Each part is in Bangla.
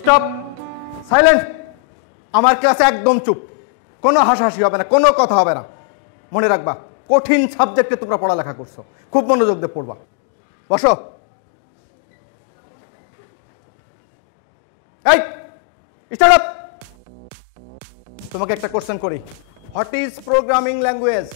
Stop, silent. আমার ক্লাসে একদম চুপ, কোনো হাসাহাসি হবে না, কোনো কথা হবে না। মনে রাখবা, কঠিন সাবজেক্টে তোমরা পড়ালেখা করছো, খুব মনোযোগ দিয়ে পড়বা। বসো। এই স্টার্ট আপ। তোমাকে একটা কোশ্চেন করি, হোয়াট ইজ প্রোগ্রামিং ল্যাঙ্গুয়েজ?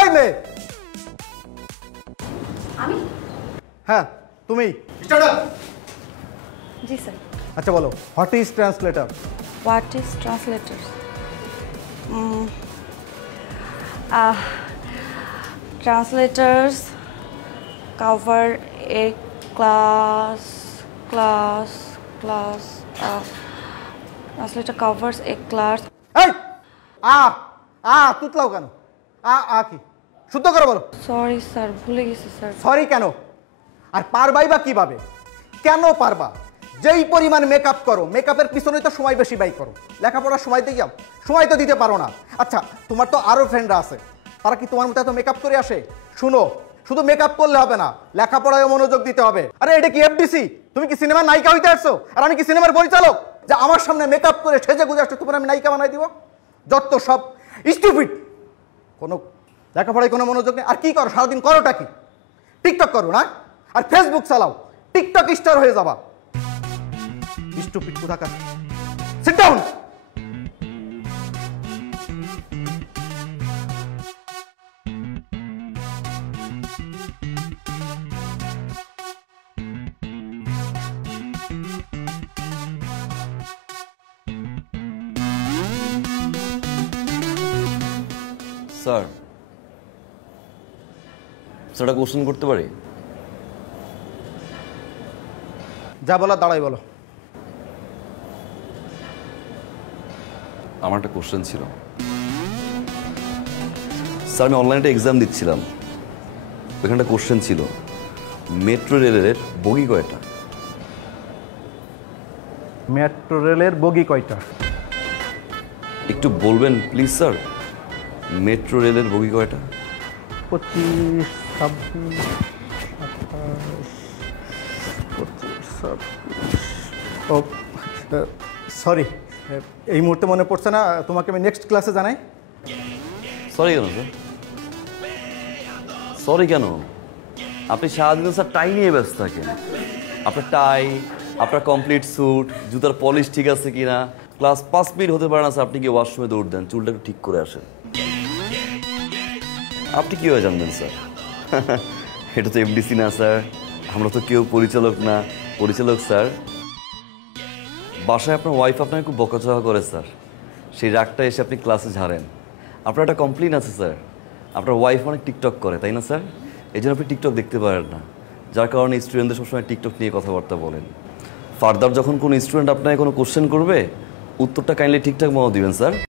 এই মেয়ে। আমি? হ্যাঁ তুমি। Start up. জি স্যার। আচ্ছা বলো, what is translator? What is translators? Translators cover a class. Translator covers a class. এই তুতলাও কেন? কি শুদ্ধ করে বলো। সরি স্যার, ভুলে গেছি স্যার। সরি কেন? আর পারবাই বা কিভাবে? কেন পারবা? যেই পরিমাণ মেকআপ করো, মেকআপের পিছনে তো সময় বেশি ব্যয় করো, লেখাপড়ার সময় দিয়ে যাও, সময় তো দিতে পারো না। আচ্ছা তোমার তো আরো ফ্রেন্ডরা আছে, তারা কি তোমার মতো এত মেকআপ করে আসে? শুনো, শুধু মেকআপ করলে হবে না, লেখাপড়ায় মনোযোগ দিতে হবে। আরে এটা কি এফডিসি? তুমি কি সিনেমার নায়িকা হইতে আসছো? আর আমি কি সিনেমার পরিচালক যে আমার সামনে মেকআপ করে সেজে গুজে আসছো তোমার আমি নায়িকা বানাই দিব? যত সব স্টুপিড, কোনো লেখাপড়ায় কোনো মনোযোগ নেই। আর কি করো সারাদিন? করোটা কি? টিকটক করো না? আর ফেসবুক চালাও, টিকটক স্টার হয়ে যাবা। স্টুপিড কোথাকার। Sit down. স্যার, একটা কোশ্চেন করতে পারি? যা বলা দাঁড়াই বলো। আমার একটা কোশ্চেন ছিল স্যার। আমি অনলাইনে একটা এক্সাম দিচ্ছিলাম, ওইখানে একটা কোশ্চেন ছিল, মেট্রো রেলের বগি কয়টা? মেট্রো রেলের বগি কয়টা? একটু বলবেন প্লিজ স্যার, মেট্রো রেলের বগি কয়টা? 25, 26, 27, 28। সরি, এই মুহূর্তে মনে পড়ছে না, তোমাকে আমি নেক্সট ক্লাসে জানাই। সরি কেন স্যার? সরি কেন? আপনি সারাদিন স্যার টাই নিয়ে ব্যস্ত থাকেন। আপনার টাই, আপনার কমপ্লিট স্যুট, জুতার পলিশ ঠিক আছে কিনা, ক্লাস 5 মিনিট হতে পারে না স্যার আপনি কি ওয়াশরুমে দৌড় দেন, চুলটা একটু ঠিক করে আসেন। আপনি কী হয়ে জানবেন স্যার? এটা তো এফডিসি না স্যার, আমরা তো কেউ পরিচালক না। পরিচালক স্যার, বাসায় আপনার ওয়াইফ আপনাকে খুব বকাঝকা করে স্যার, সেই রাগটা এসে আপনি ক্লাসে ঝাড়েন। আপনার একটা কমপ্লেন আছে স্যার, আপনার ওয়াইফ অনেক টিকটক করে, তাই না স্যার? এই জন্য আপনি টিকটক দেখতে পারেন না, যার কারণে স্টুডেন্টদের সবসময় টিকটক নিয়ে কথাবার্তা বলেন। ফার্দার যখন কোনো স্টুডেন্ট আপনাকে কোনো কোশ্চেন করবে, উত্তরটা কাইন্ডলি ঠিকঠাক মতো দিবেন স্যার।